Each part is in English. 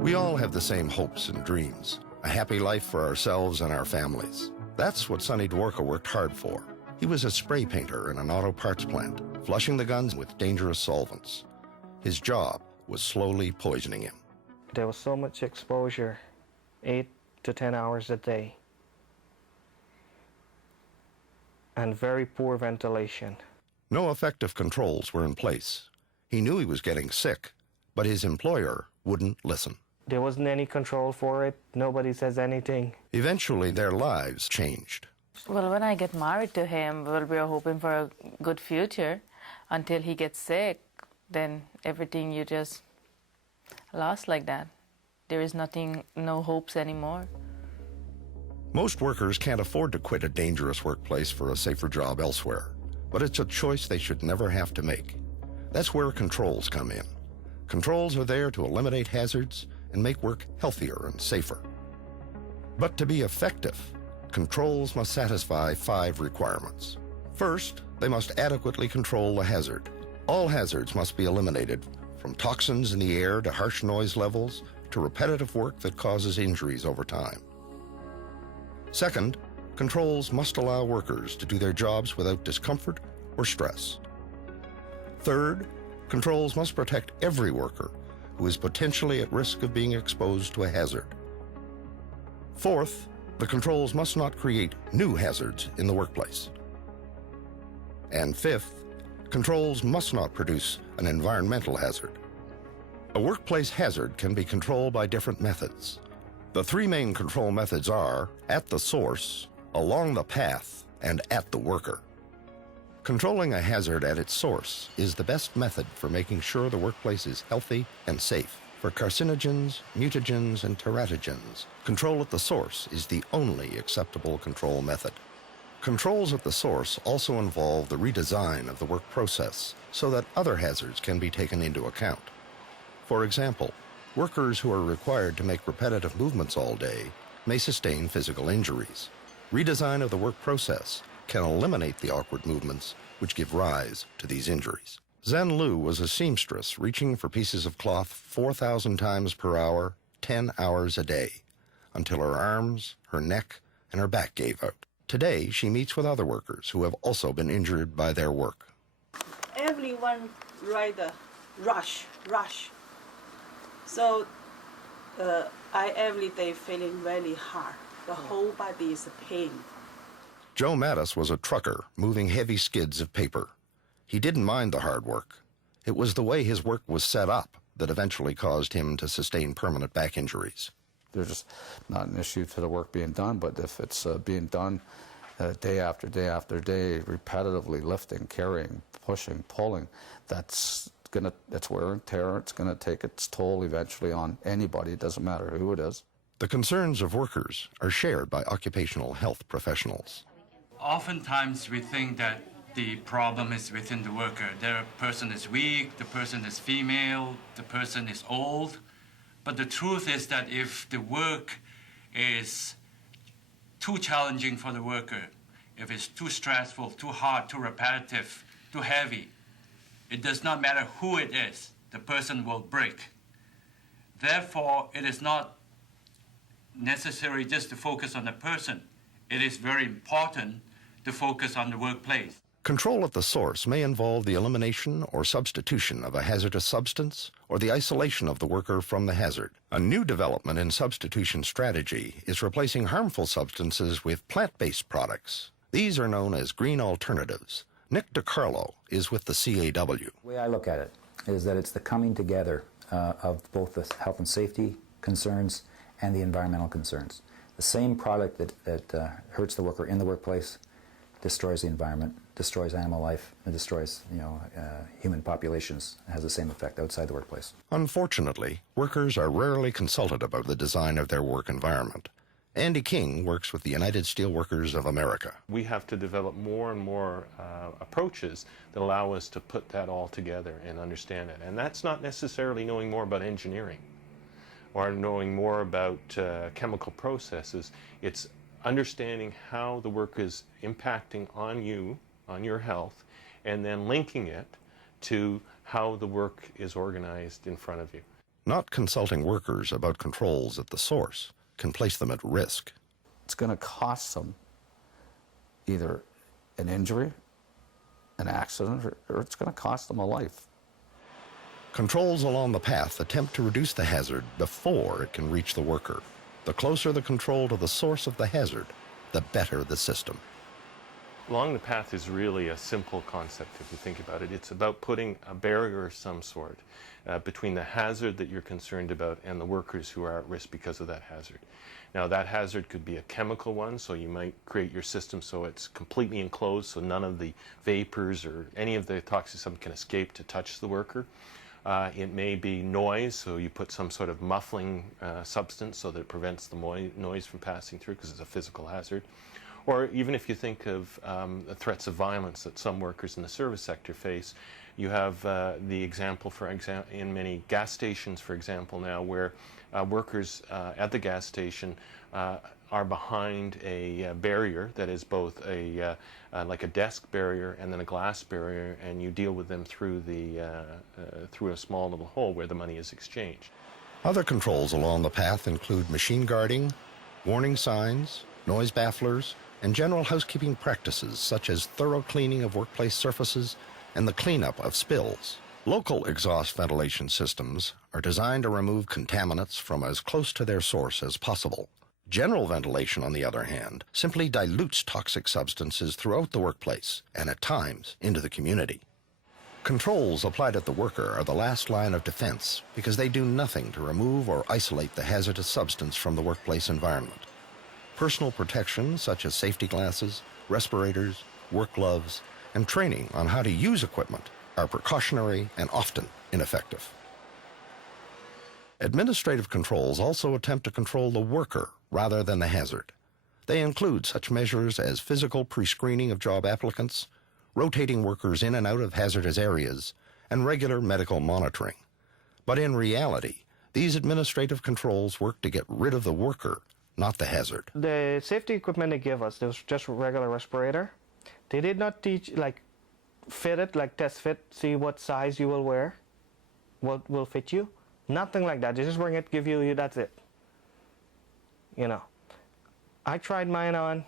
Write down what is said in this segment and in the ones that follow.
We all have the same hopes and dreams, a happy life for ourselves and our families. That's what Sonny Dworka worked hard for. He was a spray painter in an auto parts plant, flushing the guns with dangerous solvents. His job was slowly poisoning him. There was so much exposure, 8 to 10 hours a day, and very poor ventilation. No effective controls were in place. He knew he was getting sick, but his employer wouldn't listen. There wasn't any control for it. Nobody says anything. Eventually, their lives changed. Well, when I get married to him, well, we're hoping for a good future. Until he gets sick, then everything you just lost like that. There is nothing, no hopes anymore. Most workers can't afford to quit a dangerous workplace for a safer job elsewhere, but it's a choice they should never have to make. That's where controls come in. Controls are there to eliminate hazards and make work healthier and safer. But to be effective, controls must satisfy 5 requirements. First, they must adequately control the hazard. All hazards must be eliminated, from toxins in the air to harsh noise levels to repetitive work that causes injuries over time. Second, controls must allow workers to do their jobs without discomfort or stress. Third, controls must protect every worker who is potentially at risk of being exposed to a hazard. Fourth, the controls must not create new hazards in the workplace. And fifth, controls must not produce an environmental hazard. A workplace hazard can be controlled by different methods. The 3 main control methods are at the source, along the path, and at the worker. Controlling a hazard at its source is the best method for making sure the workplace is healthy and safe. For carcinogens, mutagens, and teratogens, control at the source is the only acceptable control method. Controls at the source also involve the redesign of the work process so that other hazards can be taken into account. For example, workers who are required to make repetitive movements all day may sustain physical injuries. Redesign of the work process can eliminate the awkward movements which give rise to these injuries. Zen Lu was a seamstress reaching for pieces of cloth 4,000 times per hour, 10 hours a day, until her arms, her neck, and her back gave out. Today, she meets with other workers who have also been injured by their work. Everyone rider rush. So I every day feeling very hard. The whole body is pain. Joe Mattis was a trucker moving heavy skids of paper. He didn't mind the hard work. It was the way his work was set up that eventually caused him to sustain permanent back injuries. There's just not an issue to the work being done, but if it's being done day after day after day, repetitively lifting, carrying, pushing, pulling, that's wear and tear. It's going to take its toll eventually on anybody. It doesn't matter who it is. The concerns of workers are shared by occupational health professionals. Oftentimes we think that the problem is within the worker. The person is weak, the person is female, the person is old. But the truth is that if the work is too challenging for the worker, if it's too stressful, too hard, too repetitive, too heavy, it does not matter who it is, the person will break. Therefore, it is not necessary just to focus on the person. It is very important to focus on the workplace. Control at the source may involve the elimination or substitution of a hazardous substance or the isolation of the worker from the hazard. A new development in substitution strategy is replacing harmful substances with plant-based products. These are known as green alternatives. Nick DiCarlo is with the CAW. The way I look at it is that it's the coming together of both the health and safety concerns and the environmental concerns. The same product that hurts the worker in the workplace destroys the environment, destroys animal life, and destroys human populations. It has the same effect outside the workplace. Unfortunately, workers are rarely consulted about the design of their work environment. Andy King works with the United Steelworkers of America. We have to develop more and more approaches that allow us to put that all together and understand it. And that's not necessarily knowing more about engineering or knowing more about chemical processes. It's understanding how the work is impacting on you, on your health, and then linking it to how the work is organized in front of you. Not consulting workers about controls at the source can place them at risk. It's going to cost them either an injury, an accident, or it's going to cost them a life. Controls along the path attempt to reduce the hazard before it can reach the worker. The closer the control to the source of the hazard, the better the system. Along the path is really a simple concept if you think about it. It's about putting a barrier of some sort between the hazard that you're concerned about and the workers who are at risk because of that hazard. Now that hazard could be a chemical one, so you might create your system so it's completely enclosed so none of the vapors or any of the toxic substance can escape to touch the worker. It may be noise, so you put some sort of muffling substance so that it prevents the noise from passing through because it's a physical hazard. Or even if you think of the threats of violence that some workers in the service sector face, you have the example, in many gas stations, for example, now where workers at the gas station are behind a barrier that is both like a desk barrier and then a glass barrier, and you deal with them through through a small little hole where the money is exchanged. Other controls along the path include machine guarding, warning signs, noise bafflers, and general housekeeping practices such as thorough cleaning of workplace surfaces and the cleanup of spills. Local exhaust ventilation systems are designed to remove contaminants from as close to their source as possible. General ventilation, on the other hand, simply dilutes toxic substances throughout the workplace and at times into the community. Controls applied at the worker are the last line of defense because they do nothing to remove or isolate the hazardous substance from the workplace environment. Personal protection such as safety glasses, respirators, work gloves, and training on how to use equipment are precautionary and often ineffective. Administrative controls also attempt to control the worker rather than the hazard. They include such measures as physical pre-screening of job applicants, rotating workers in and out of hazardous areas, and regular medical monitoring. But in reality, these administrative controls work to get rid of the worker, not the hazard. The safety equipment they give us, there was just regular respirator. They did not teach, like, fit it, like test fit, see what size you will wear, what will fit you. Nothing like that. They just bring it, give you, that's it. You know, I tried mine on.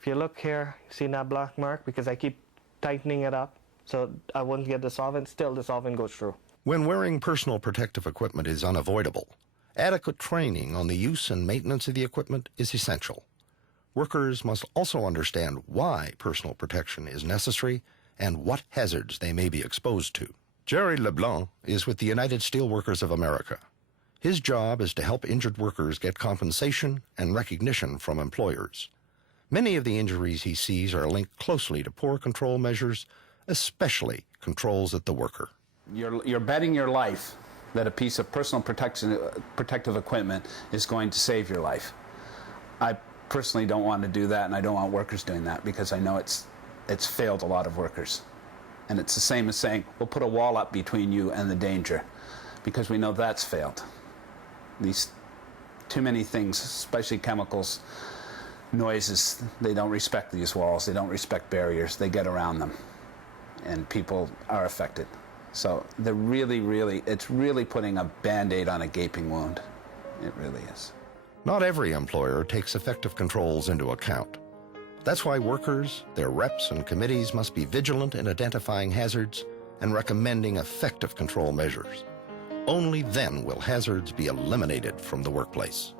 If you look here, see that black mark? Because I keep tightening it up so I wouldn't get the solvent. Still, the solvent goes through. When wearing personal protective equipment is unavoidable, adequate training on the use and maintenance of the equipment is essential. Workers must also understand why personal protection is necessary and what hazards they may be exposed to. Jerry LeBlanc is with the United Steelworkers of America. His job is to help injured workers get compensation and recognition from employers. Many of the injuries he sees are linked closely to poor control measures, especially controls at the worker. You're betting your life that a piece of personal protective equipment is going to save your life. I personally don't want to do that, and I don't want workers doing that because I know it's failed a lot of workers. And it's the same as saying, we'll put a wall up between you and the danger, because we know that's failed. These too many things, especially chemicals, noises, they don't respect these walls, they don't respect barriers, they get around them, and people are affected. So they're it's really putting a Band-Aid on a gaping wound. It really is. Not every employer takes effective controls into account. That's why workers, their reps, and committees must be vigilant in identifying hazards and recommending effective control measures. Only then will hazards be eliminated from the workplace.